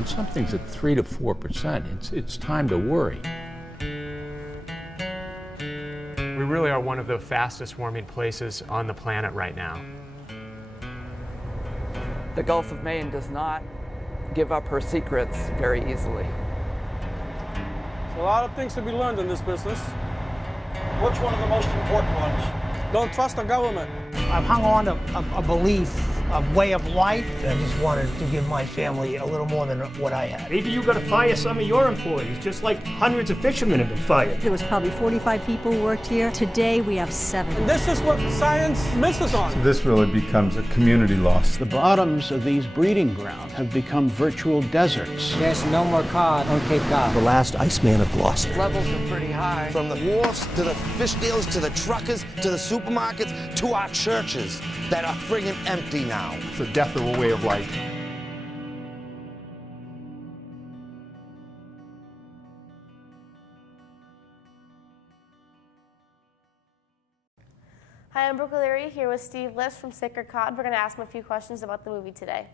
when something's at 3 to 4%, it's time to worry. We really are one of the fastest warming places on the planet right now. The Gulf of Maine does not give up her secrets very easily. There's a lot of things to be learned in this business. What's one of the most important ones? Don't trust the government. I've hung on to a belief, a way of life. I just wanted to give my family a little more than what I had. Maybe you got to fire some of your employees, just like hundreds of fishermen have been fired. There was probably 45 people who worked here. Today we have 7. And this is what science misses on. So this really becomes a community loss. The bottoms of these breeding grounds have become virtual deserts. There's no more cod on Cape Cod. The last Iceman of Gloucester. Levels are pretty high. From the wharfs to the fish dealers to the truckers to the supermarkets to our churches that are friggin' empty now. It's the death of a way of life. Hi, I'm Brooke here with Steve Liss from Sacred Cod. We're going to ask him a few questions about the movie today.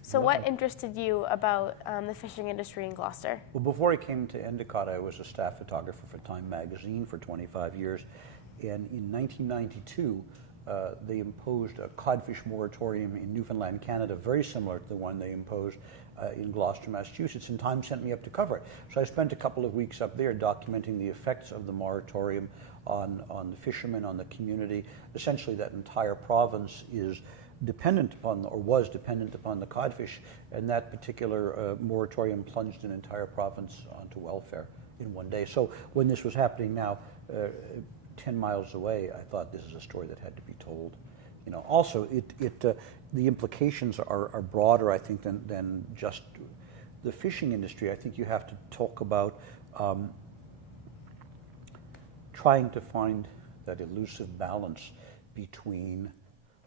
So what interested you about the fishing industry in Gloucester? Well, before I came to Endicott, I was a staff photographer for Time magazine for 25 years. And in 1992, they imposed a codfish moratorium in Newfoundland, Canada, very similar to the one they imposed in Gloucester, Massachusetts, and Time sent me up to cover it. So I spent a couple of weeks up there documenting the effects of the moratorium on the fishermen, on the community. Essentially, that entire province is dependent upon, or was dependent upon, the codfish, and that particular moratorium plunged an entire province onto welfare in one day. So when this was happening now, 10 miles away, I thought this is a story that had to be told. You know, also, the implications are broader, I think, than just the fishing industry. I think you have to talk about trying to find that elusive balance between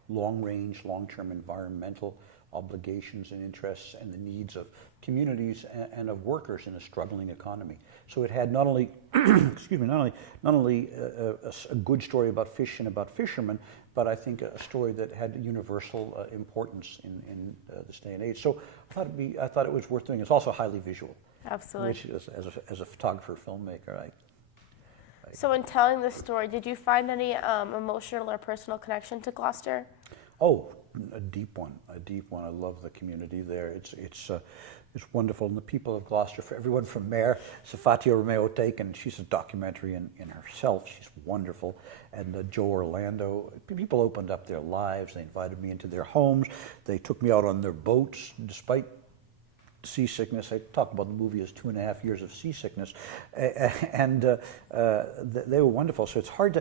long-range, long-term environmental obligations and interests and the needs of communities and of workers in a struggling economy. So it had not only, excuse me, not only a good story about fish and about fishermen, but I think a story that had universal importance in this day and age. So I thought it was worth doing. It's also highly visual. Absolutely. Which, as a photographer, filmmaker, So in telling this story, did you find any emotional or personal connection to Gloucester? Oh, a deep one. I love the community there. It's wonderful, and the people of Gloucester, for everyone from Mayor Safatio Romeo Taken, she's a documentary in herself. She's wonderful, and Joe Orlando. People opened up their lives. They invited me into their homes. They took me out on their boats, despite seasickness. I talk about the movie as 2.5 years of seasickness, and they were wonderful. So it's hard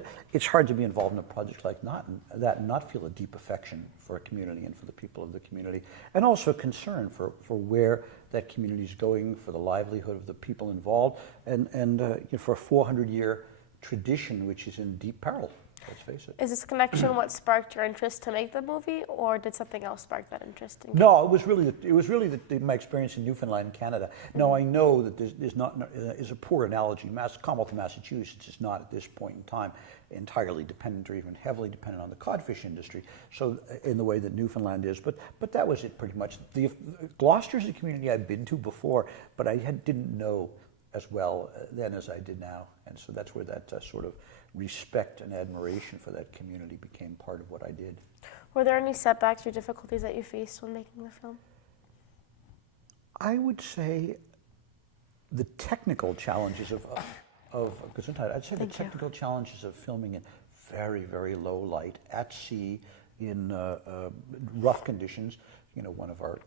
to be involved in a project like that and not feel a deep affection for a community and for the people of the community, and also concern for where that community is going, for the livelihood of the people involved, and for a 400-year tradition which is in deep peril. Let's face it. Is this connection what sparked your interest to make the movie, or did something else spark that interest in you? No, it was really my experience in Newfoundland, Canada. Now I know that is a poor analogy. Commonwealth of Massachusetts is not at this point in time entirely dependent or even heavily dependent on the codfish industry. So in the way that Newfoundland is, but that was it pretty much. Gloucester's a community I've been to before, but I didn't know as well then as I did now, and so that's where that sort of respect and admiration for that community became part of what I did. Were there any setbacks or difficulties that you faced when making the film? I would say the technical challenges of technical challenges of filming in very, very low light at sea in rough conditions. You know, one of our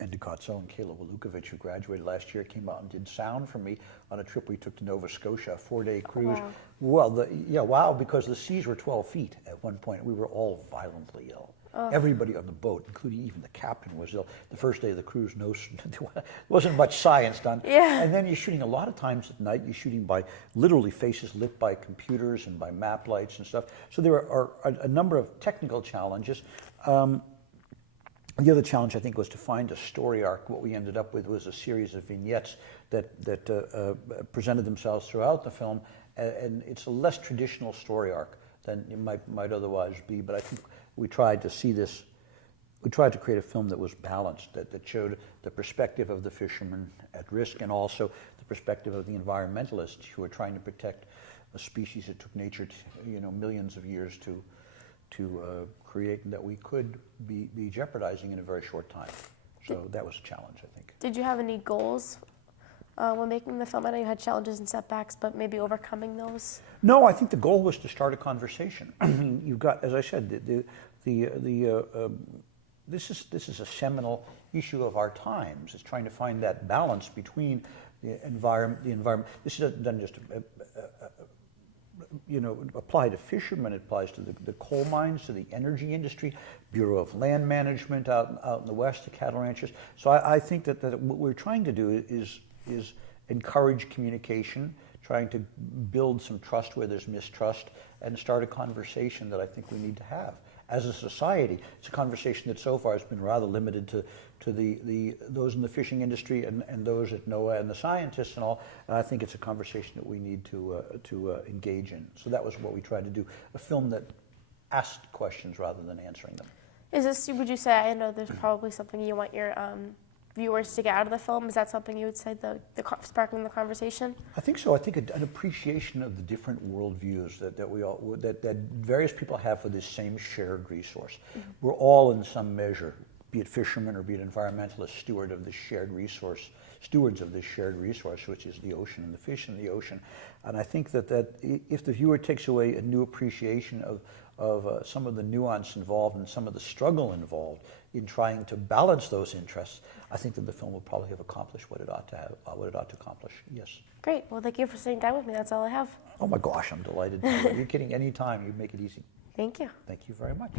Endicott's own Kayla Walukovich, who graduated last year, came out and did sound for me on a trip we took to Nova Scotia, a 4-day cruise. Wow. Well, because the seas were 12 feet at one point. We were all violently ill. Oh. Everybody on the boat, including even the captain, was ill. The first day of the cruise, there wasn't much science done. Yeah. And then you're shooting a lot of times at night. You're shooting by literally faces lit by computers and by map lights and stuff. So there are a number of technical challenges. The other challenge, I think, was to find a story arc. What we ended up with was a series of vignettes that presented themselves throughout the film, and it's a less traditional story arc than it might otherwise be. But I think we tried to see this we tried to create a film that was balanced, that showed the perspective of the fishermen at risk and also the perspective of the environmentalists who are trying to protect a species that took nature millions of years to create, and that we could be jeopardizing in a very short time. So that was a challenge, I think. Did you have any goals when making the film? I know you had challenges and setbacks, but maybe overcoming those? No, I think the goal was to start a conversation. You've got, as I said, this is a seminal issue of our times. It's trying to find that balance between the environment. This doesn't just apply to fishermen. It applies to the coal mines, to the energy industry, Bureau of Land Management out in the west, the cattle ranchers. So I think that what we're trying to do is encourage communication, trying to build some trust where there's mistrust, and start a conversation that I think we need to have. As a society, it's a conversation that so far has been rather limited to those in the fishing industry and those at NOAA and the scientists and all. And I think it's a conversation that we need to engage in. So that was what we tried to do, a film that asked questions rather than answering them. Is this, would you say, I know there's probably something you want your viewers to get out of the film. Is that something you would say, the sparking the conversation? I think so. I think an appreciation of the different worldviews that various people have for this same shared resource. Mm-hmm. We're all, in some measure, be it fishermen or be it environmentalists, stewards of this shared resource, which is the ocean and the fish in the ocean. And I think that if the viewer takes away a new appreciation of some of the nuance involved and some of the struggle involved in trying to balance those interests, I think that the film will probably have accomplished what it ought to accomplish. Yes. Great. Well, thank you for sitting down with me. That's all I have. Oh my gosh, I'm delighted. You're kidding. Anytime, you make it easy. Thank you. Thank you very much.